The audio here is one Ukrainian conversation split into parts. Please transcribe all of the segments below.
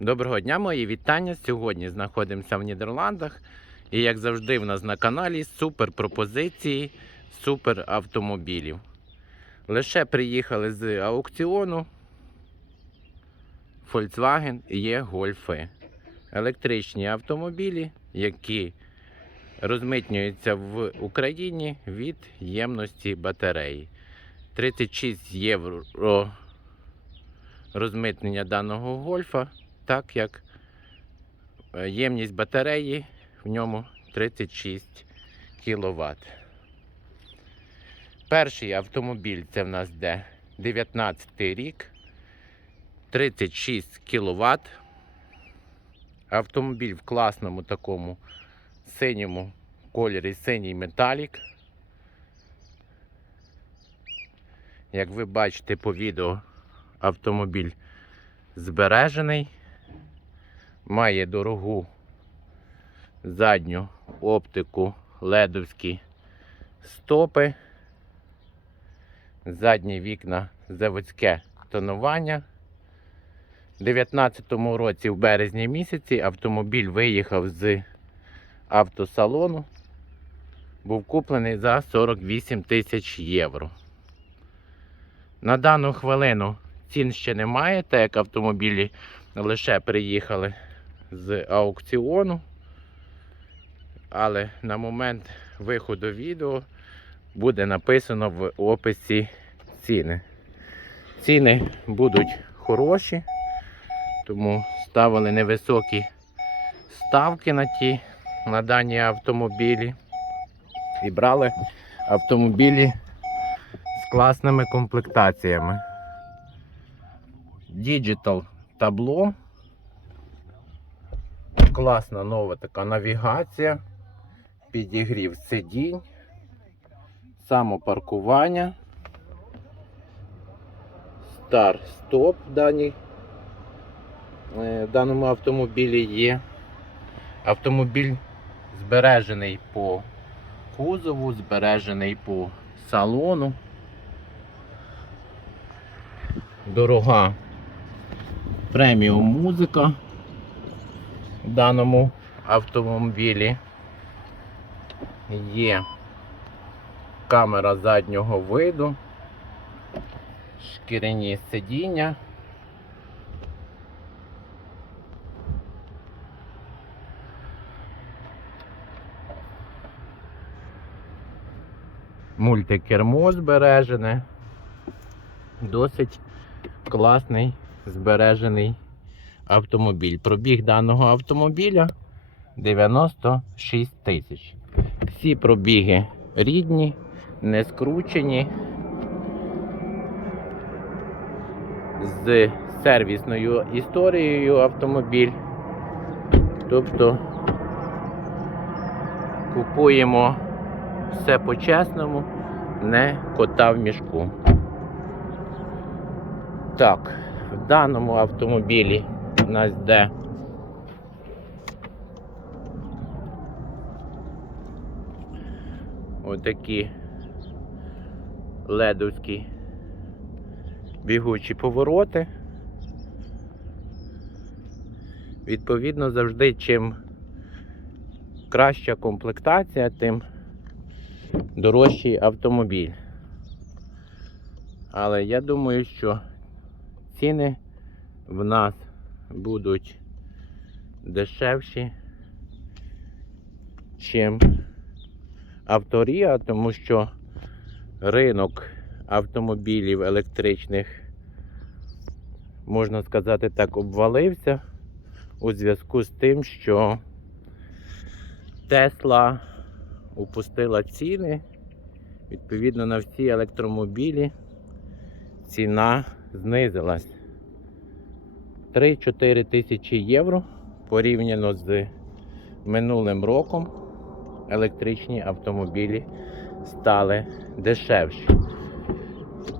Доброго дня, мої вітання. Сьогодні знаходимося в Нідерландах. І як завжди, в нас на каналі супер пропозиції, супер автомобілів. Лише приїхали з аукціону Volkswagen є гольфи. Електричні автомобілі, які розмитнюються в Україні від ємності батареї. 36 євро розмитнення даного гольфа так як е, ємність батареї в ньому 36 кВт. Перший автомобіль це в нас де 19 рік, 36 кВт. Автомобіль в класному такому синьому кольорі, синій металік. Як ви бачите по відео, автомобіль збережений має дорогу задню оптику ледовські стопи, задні вікна заводське тонування. У 2019 році, в березні місяці, автомобіль виїхав з автосалону, був куплений за 48 тисяч євро. На дану хвилину цін ще немає, так як автомобілі лише приїхали з аукціону. Але на момент виходу відео буде написано в описі ціни. Ціни будуть хороші, тому ставили невисокі ставки на ті на дані автомобілі. І брали автомобілі з класними комплектаціями. Digital табло. Класна нова така навігація, підігрів сидінь, самопаркування, стар-стоп в, е, в даному автомобілі є. Автомобіль збережений по кузову, збережений по салону. Дорога преміум музика даному автомобілі. Є камера заднього виду, шкіряні сидіння. Мультикермо збережене. Досить класний збережений автомобіль. Пробіг даного автомобіля 96 тисяч. Всі пробіги рідні, не скручені. З сервісною історією автомобіль. Тобто купуємо все по-чесному, не кота в мішку. Так, в даному автомобілі нас йде отакі ледовські бігучі повороти. Відповідно, завжди чим краща комплектація, тим дорожчий автомобіль. Але я думаю, що ціни в нас будуть дешевші, чим авторія, тому що ринок автомобілів електричних, можна сказати так, обвалився у зв'язку з тим, що Тесла упустила ціни. Відповідно на всі електромобілі ціна знизилась. 3-4 тисячі євро порівняно з минулим роком електричні автомобілі стали дешевші.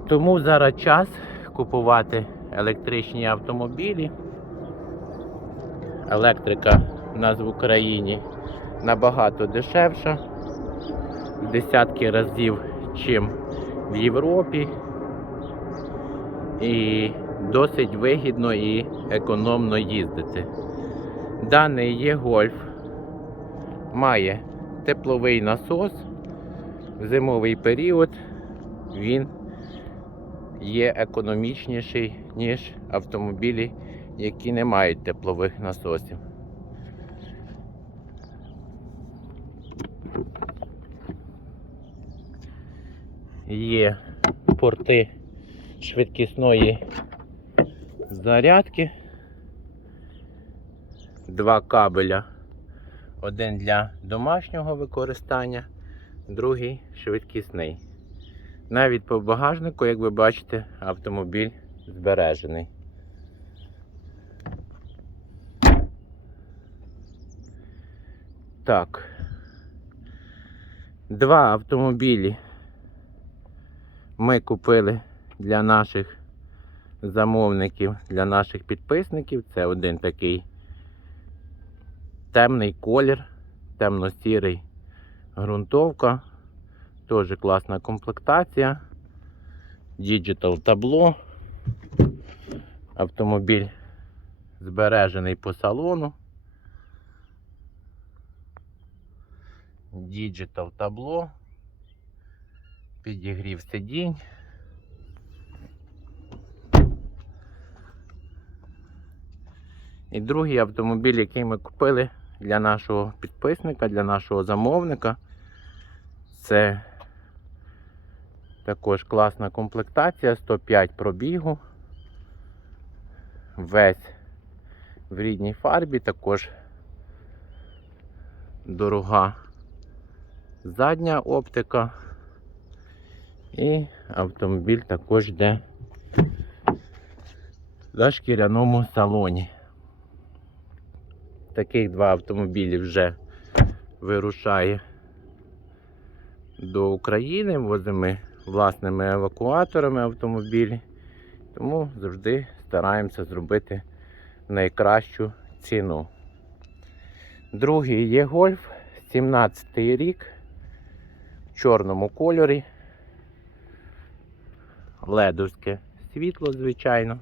Тому зараз час купувати електричні автомобілі. Електрика в нас в Україні набагато дешевша, в десятки разів, чим в Європі. І досить вигідно і економно їздити. Даний є гольф, має тепловий насос. В зимовий період він є економічніший, ніж автомобілі, які не мають теплових насосів. Є порти швидкісної зарядки. Два кабеля. Один для домашнього використання, другий швидкісний. Навіть по багажнику, як ви бачите, автомобіль збережений. Так. Два автомобілі ми купили для наших замовників, для наших підписників. Це один такий темний колір, темно-сірий ґрунтовка. Теж класна комплектація. Digital табло. Автомобіль збережений по салону. Digital табло. Підігрів сидінь. І другий автомобіль, який ми купили для нашого підписника, для нашого замовника. Це також класна комплектація, 105 пробігу. Весь в рідній фарбі, також дорога задня оптика. І автомобіль також йде на шкіряному салоні. Таких два автомобілі вже вирушає до України. Возимо власними евакуаторами автомобілі. Тому завжди стараємося зробити найкращу ціну. Другий є гольф, 17 рік, в чорному кольорі. Ледовське світло, звичайно.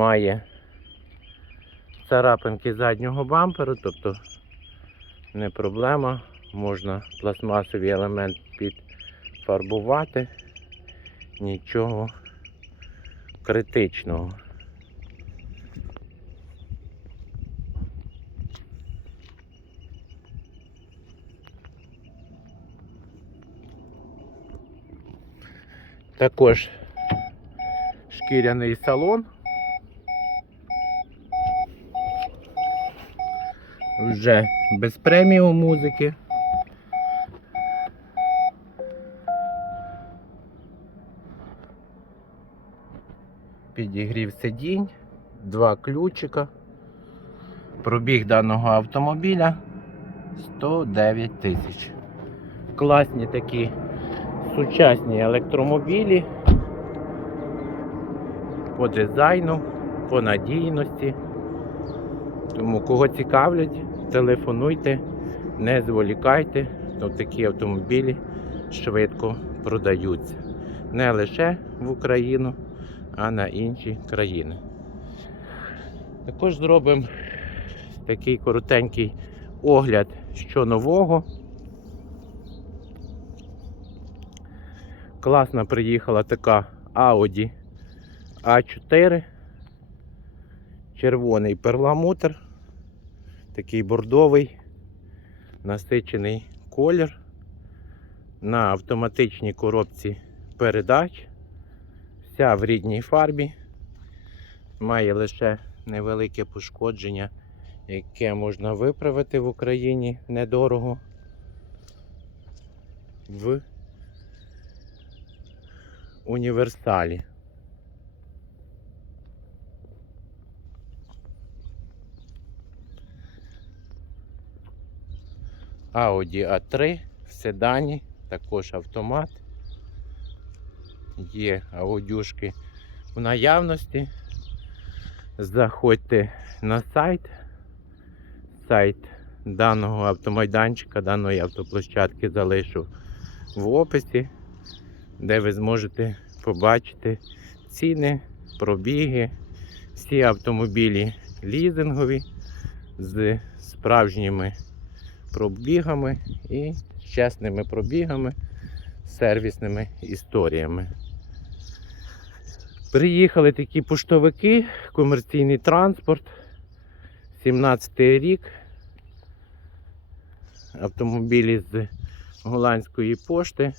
Має царапинки заднього бамперу, тобто не проблема, можна пластмасовий елемент підфарбувати, нічого критичного. Також шкіряний салон. Вже без преміум музики. Підігрів сидінь, два ключика. Пробіг даного автомобіля 109 тисяч. Класні такі сучасні електромобілі по дизайну, по надійності. Тому кого цікавлять, телефонуйте, не зволікайте, то такі автомобілі швидко продаються. Не лише в Україну, а на інші країни. Також зробимо такий коротенький огляд, що нового. Класно приїхала така Audi A4. Червоний перламутр, такий бордовий, насичений колір на автоматичній коробці передач. Вся в рідній фарбі. Має лише невелике пошкодження, яке можна виправити в Україні недорого. В універсалі. Audi A3 в седані, також автомат. Є аудюшки в наявності. Заходьте на сайт. Сайт даного автомайданчика, даної автоплощадки залишу в описі, де ви зможете побачити ціни, пробіги, всі автомобілі лізингові з справжніми пробігами і чесними пробігами, сервісними історіями. Приїхали такі поштовики, комерційний транспорт, 17 й рік. Автомобілі з голландської пошти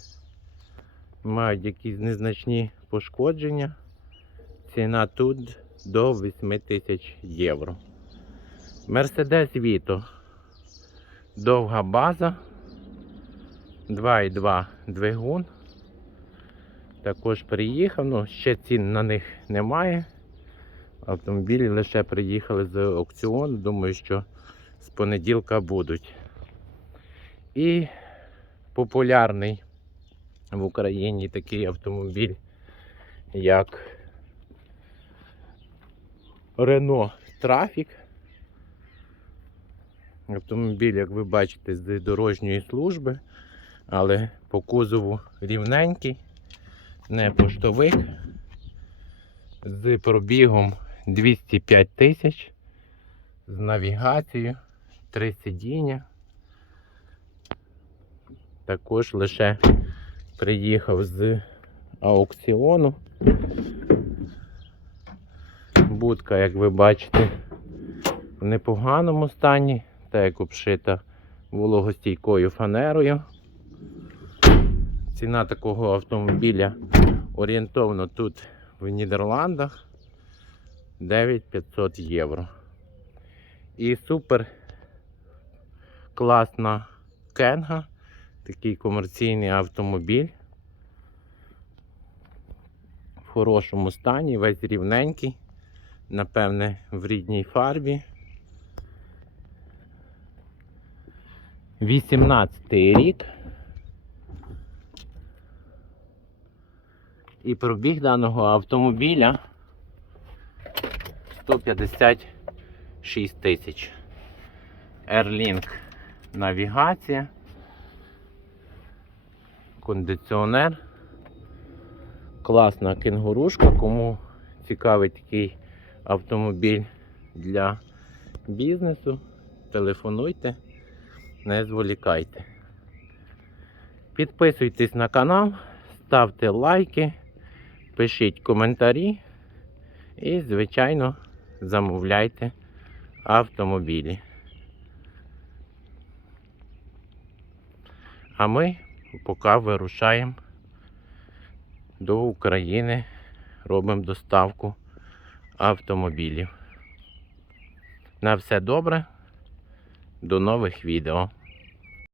мають якісь незначні пошкодження. Ціна тут до 8 тисяч євро. Mercedes Vito. Довга база. 2,2 двигун. Також приїхав, ну ще цін на них немає. Автомобілі лише приїхали з аукціону. Думаю, що з понеділка будуть. І популярний в Україні такий автомобіль, як Renault Trafic. Автомобіль, як ви бачите, з дорожньої служби, але по кузову рівненький, не поштовик, з пробігом 205 тисяч, з навігацією, три сидіння. Також лише приїхав з аукціону. Будка, як ви бачите, в непоганому стані, так як обшита вологостійкою фанерою. Ціна такого автомобіля орієнтовно тут в Нідерландах 9500 євро. І супер класна кенга, такий комерційний автомобіль. В хорошому стані, весь рівненький, напевне, в рідній фарбі. 18 рік. І пробіг даного автомобіля 156 тисяч. Airlink навігація, кондиціонер, класна кенгурушка, кому цікавий такий автомобіль для бізнесу, телефонуйте, не зволікайте. Підписуйтесь на канал, ставте лайки, пишіть коментарі і, звичайно, замовляйте автомобілі. А ми поки вирушаємо до України, робимо доставку автомобілів. На все добре, до нових відео.